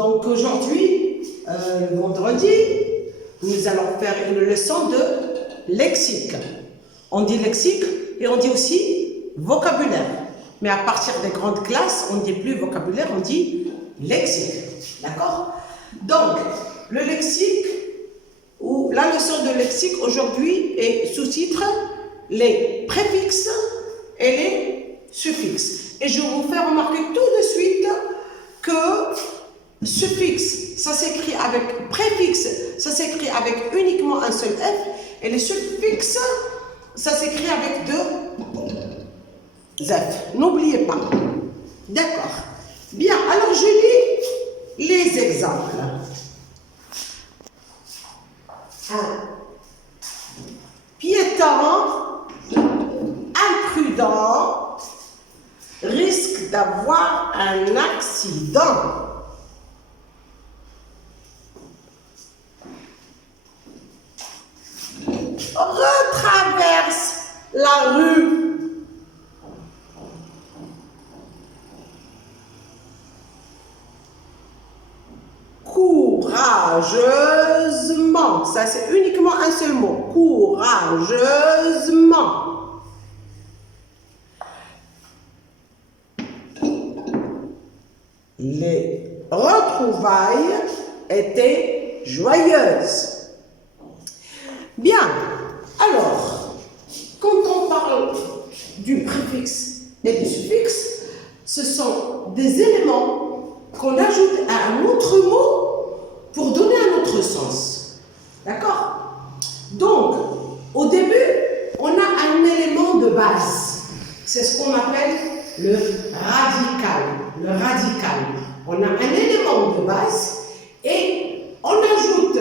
Donc aujourd'hui, vendredi, nous allons faire une leçon de lexique. On dit lexique et on dit aussi vocabulaire. Mais à partir des grandes classes, on ne dit plus vocabulaire, on dit lexique. D'accord? Donc, le lexique, ou la leçon de lexique aujourd'hui est sous-titre les préfixes et les suffixes. Et je vais vous faire remarquer tout de suite que suffixe, ça s'écrit avec préfixe, ça s'écrit avec uniquement un seul F, et les suffixes, ça s'écrit avec deux F. N'oubliez pas. D'accord. Bien, alors je lis les exemples. 1. Piéton, imprudent, risque d'avoir un accident. Retraverse la rue. Courageusement, ça c'est uniquement un seul mot, courageusement. Les retrouvailles étaient joyeuses. Bien, alors, quand on parle du préfixe et du suffixe, ce sont des éléments qu'on ajoute à un autre mot pour donner un autre sens. D'accord? Donc, au début, on a un élément de base. C'est ce qu'on appelle le radical. Le radical. On a un élément de base et on ajoute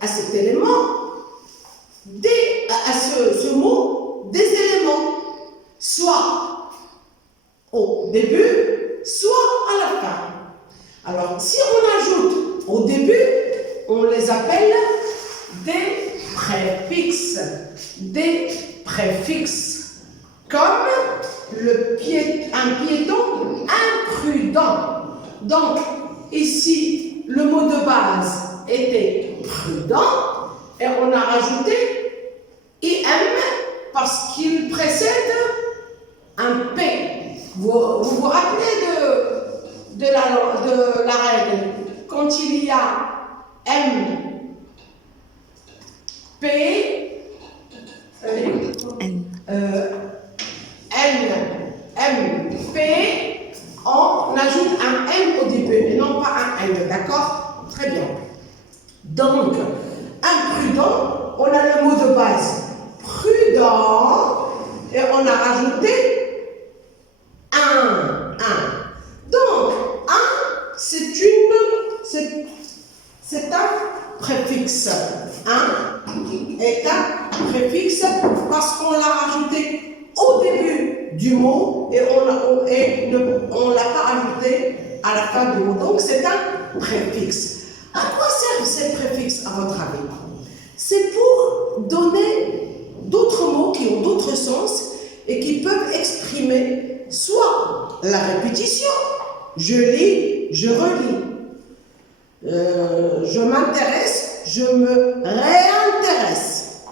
à cet élément, à ce mot, des éléments, soit au début, soit à la fin. Alors, si on ajoute au début, on les appelle des préfixes. Des préfixes. Comme un piéton imprudent. Donc, ici, le mot de base était prudent et on a rajouté IM parce qu'il précède un P. Vous vous rappelez de la règle? Quand il y a M, P, N, M, P, on ajoute un M au début et non pas un N, d'accord? Très bien. Donc, imprudent, on a le mot de base prudent et on a rajouté un. Donc, un, c'est un préfixe. Un est un préfixe parce qu'on l'a rajouté au début du mot et on ne l'a pas ajouté à la fin du mot. Donc, c'est un préfixe. À quoi servent ces préfixes, à votre avis? C'est pour donner d'autres mots qui ont d'autres sens et qui peuvent exprimer soit la répétition, je lis, je relis, je m'intéresse, je me réintéresse,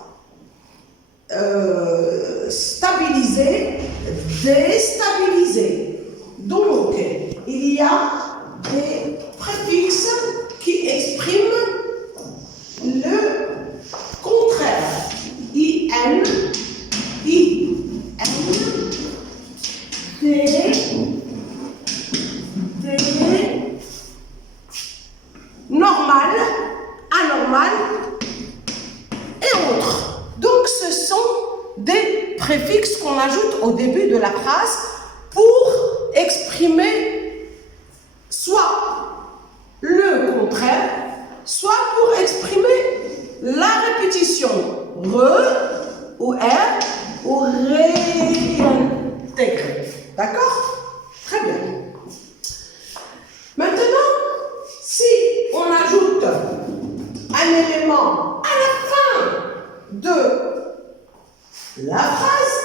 stabiliser, déstabiliser. Donc, il y a des préfixes qui expriment le contraire. IN, D, normal, anormal et autres. Donc, ce sont des préfixes qu'on ajoute au début de la phrase pour exprimer soit le contraire, soit pour exprimer la répétition, re ou r ou réintégrer. D'accord? Très bien. Maintenant, si on ajoute un élément à la fin de la phrase,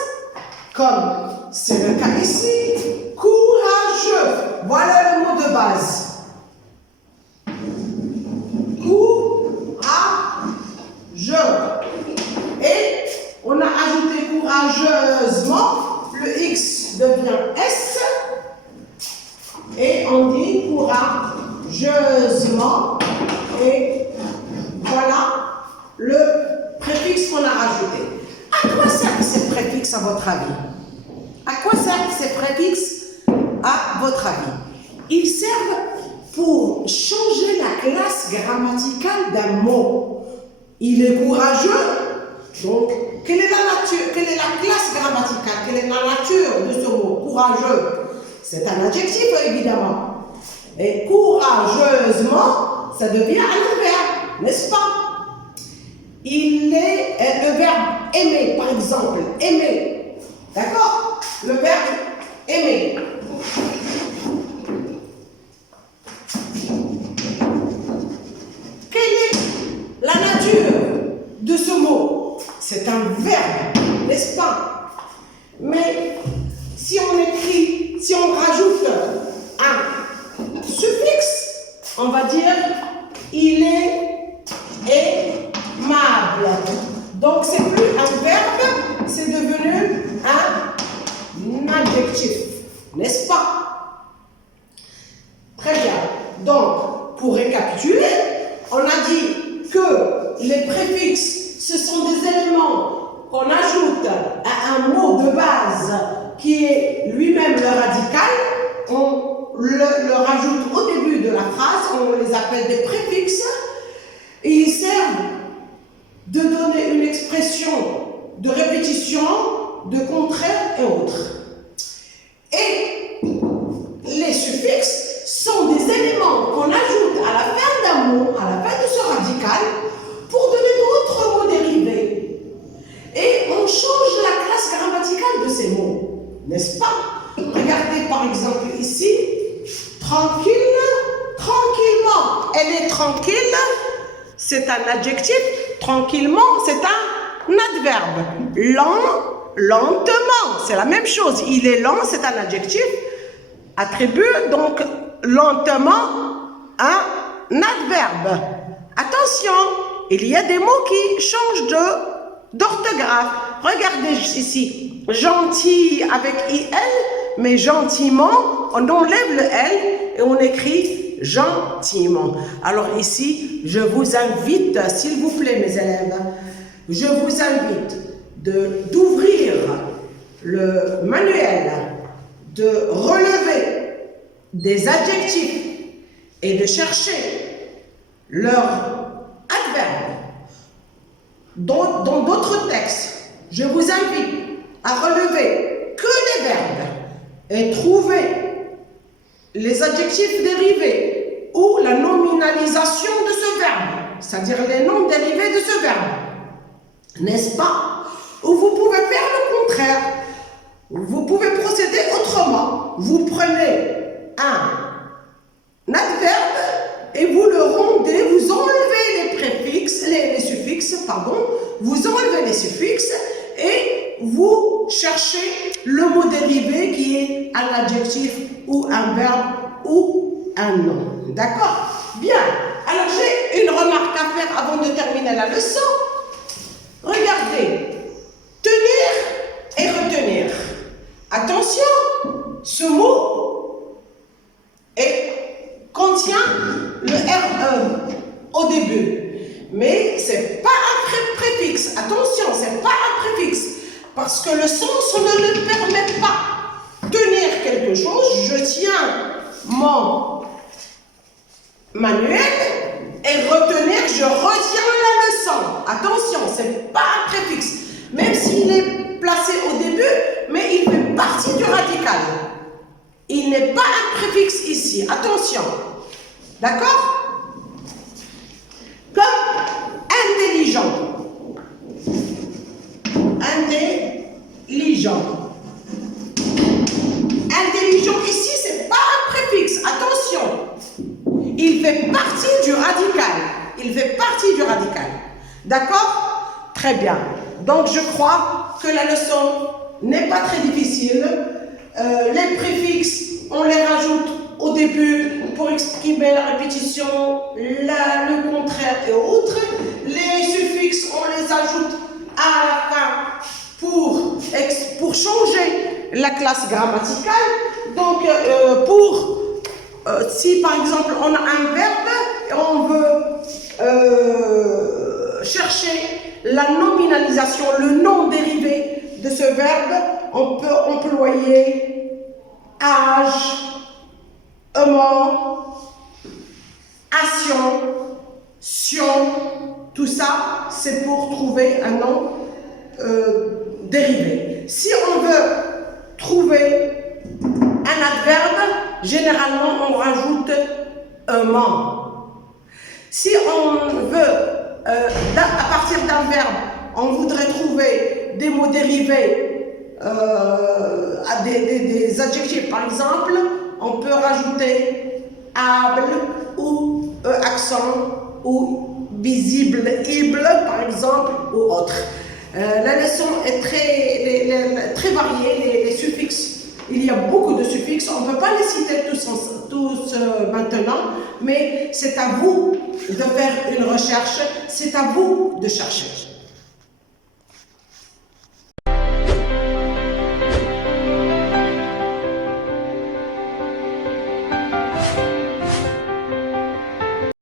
comme c'est le cas ici, courageux, voilà le mot de base. je. Et on a ajouté courageusement, le X devient S. Et on dit courageusement. Et voilà le préfixe qu'on a rajouté. À quoi servent ces préfixes à votre avis? À quoi servent ces préfixes à votre avis? Ils servent pour changer la classe grammaticale d'un mot. Il est courageux, donc quelle est la nature, quelle est la classe grammaticale, quelle est la nature de ce mot? Courageux, c'est un adjectif évidemment. Et courageusement, ça devient un verbe, n'est-ce pas? Il est le verbe aimer, par exemple, aimer. D'accord? Le verbe aimer. Quelle est la nature de ce mot? C'est un verbe, n'est-ce pas? Mais si on écrit, si on rajoute un suffixe, on va dire il est aimable. Donc c'est plus un verbe, c'est devenu un adjectif, n'est-ce pas? Très bien. Donc, pour récapituler, on a dit que les préfixes, ce sont des éléments qu'on ajoute à un mot de base qui est lui-même le radical. On le rajoute au début de la phrase, on les appelle des préfixes. Et ils servent de donner une expression de répétition, de contraire et autres. Et les suffixes sont des éléments qu'on ajoute à la fin d'un mot, à la fin de ce radical, pour donner d'autres mots dérivés. Et on change la classe grammaticale de ces mots, n'est-ce pas? Regardez par exemple ici, tranquille, tranquillement. Elle est tranquille, c'est un adjectif. Tranquillement, c'est un adverbe. Lent, lentement, c'est la même chose. Il est lent, c'est un adjectif. Attribut, donc lentement, un adverbe. Attention, il y a des mots qui changent d'orthographe. Regardez ici, gentil avec IL, mais gentiment, on enlève le L et on écrit gentiment. Alors ici, je vous invite, s'il vous plaît mes élèves, je vous invite d'ouvrir le manuel, de relever des adjectifs et de chercher leur adverbe. Dans d'autres textes, je vous invite à relever que les verbes et trouver les adjectifs dérivés ou la nominalisation de ce verbe, c'est-à-dire les noms dérivés de ce verbe. N'est-ce pas? Ou vous pouvez faire le contraire. Vous pouvez procéder autrement. Vous prenez un adverbe et vous le rendez, vous enlevez les préfixes, les suffixes, pardon, vous enlevez les suffixes et vous cherchez le mot dérivé qui est un adjectif ou un verbe ou un nom. D'accord? Bien. Alors j'ai une remarque à faire avant de terminer la leçon. Regardez. Tenir et retenir. Attention, ce mot contient le RE au début. Mais ce n'est pas un préfixe. Attention, ce n'est pas un préfixe. Parce que le sens ne le permet pas. Tenir quelque chose, je tiens mon manuel et retenir, je retiens la leçon. Attention, ce n'est pas un préfixe. Même s'il est placé au début, mais il fait partie du radical. Il n'est pas un préfixe ici. Attention. D'accord? Comme intelligent. Intelligent. Intelligent ici, ce n'est pas un préfixe. Attention. Il fait partie du radical. Il fait partie du radical. D'accord? Très bien. Donc, je crois que la leçon n'est pas très difficile. Les préfixes, on les rajoute au début pour exprimer la répétition, le contraire et autres. Les suffixes, changer la classe grammaticale. Donc, si par exemple on a un verbe et on veut chercher la nominalisation, le nom dérivé de ce verbe, on peut employer âge, aimant, action, sion. Tout ça, c'est pour trouver un nom dérivé. Si on veut trouver un adverbe, généralement on rajoute aimant. Si on veut, à partir d'un verbe, on voudrait trouver des mots dérivés, des adjectifs par exemple, on peut rajouter able ou accent ou visible, ible par exemple ou autre. La leçon est très variée, les suffixes. Il y a beaucoup de suffixes, on ne peut pas les citer tous maintenant, mais c'est à vous de faire une recherche, c'est à vous de chercher.